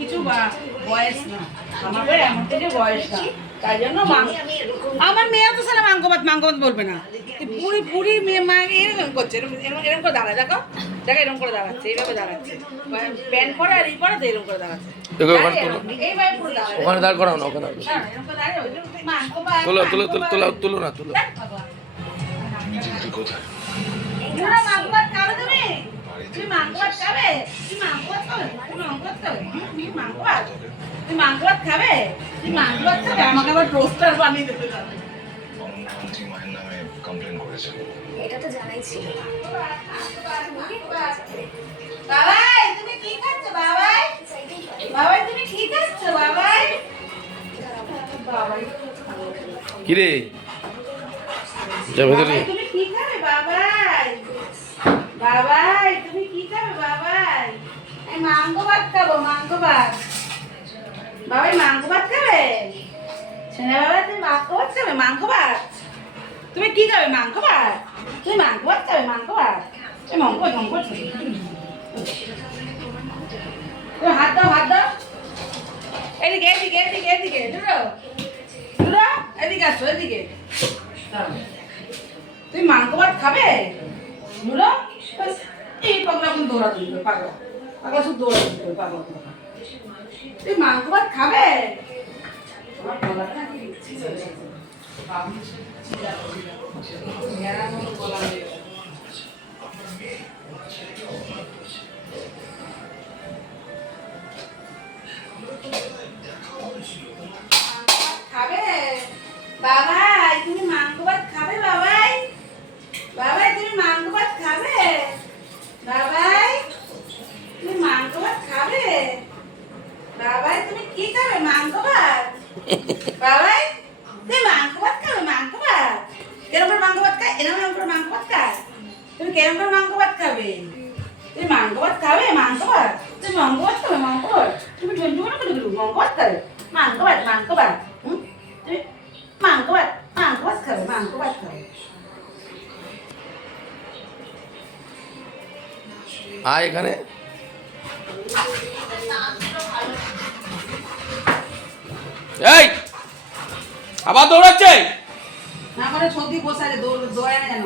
কিছু বয়স না, আমাদের এমন থেকে বয়স না, তাই জন্য আমার মেয়েও তো সেটা মাংস ভাত বলবে না। পুরি পুরি মেয়ে মা এরকম করছে, এরকম করে দাঁড়ায়, দেখো দেখো এরকম করে দাঁড়াচ্ছে, এইভাবে দাঁড়াচ্ছে, প্যান্ট পরে আর এই পরে তো এরকম করে দাঁড়াচ্ছে। ওখানে দাঁড় করাও না, ওখানে তোলো তোলো তোলো তোলো তোলো না তোলো। মাংস ভাত খাবে তুমি? তুমি মাংস ভাত খাবে? তুমি মাংস ভাত খাবে? তুমি মাংস ভাত খাবে? তুমি মাংস ভাত, তুমি মাংস ভাত খাবে? তুমি মাংস ভাত খাবে? আমাকে আবার টোস্টার বানিয়ে দিতে হবে। মায়ের নামে কমপ্লেইন করেছে। এটা তো জানাই ছিল। বাবাই তুমি কি খাচ্ছ বাবাই? বাবাই তুমি কি খাচ্ছ বাবাই? বাবাই কি রে যা ভেতরে বাবাই তুমি কি খাবে বাবাই? বাবাই তুমি কি খাবে বাবাই? এই মাংস ভাত খাবো, মাংস ভাত। বাবাই মাংস ভাত খাবে? ছেলে বাবা তুমি মাংস ভাত খাবে? মাংস ভাত তুমি কি খাবে? মাংস ভাত? তুমি মাংস ভাত খাবে? মাংস ভাত? এই মাংস ভাত, মাংস ভাত খাবে। তুমি হাত দাও, হাত দাও। এদিকে এদিকে এদিকে এদিকে দুটো দুটো এদিকে আসো, এদিকে। তুমি মাংস ভাত খাবে দুটো? এই পাগলা এখন দৌড়া দিবে, পাগলা পাগলা শুধু দৌড়া দিবে, পাগলা। তুমি মাংস ভাত খাবে? আমার গলাটা কি ছিল খাবে? বাবাই তুমি মাংস ভাত খাবে? বাবাই বাবাই তুমি মাংস ভাত খাবে? বাবাই তুমি মাংস ভাত খাবে? বাবাই তুমি কি খাবে? মাংস ভাত? বাবাই তুমি মাংস ভাত খাবে? মাংস ভাত কেরম করে মাংস ভাত খায়? এরকম করে মাংস ভাত খায়? তুমি কেরম করে মাংস ভাত খাবে? তুমি মাংস ভাত খাবে? মাংস ভাত তুমি মাংস ভাত খাবে? মাংস ভাত তুমি ঝন্টু করে মাংস ভাত খাবে? মাংস ভাত, মাংস ভাত। তুমি মাংস ভাত, মাংস ভাত খাবে? মাংস ভাত খাবে? আয় এখানে এই আবার দৌড়াচ্ছে না করে ছন্দি বসালে দৌড়ায় না কেন?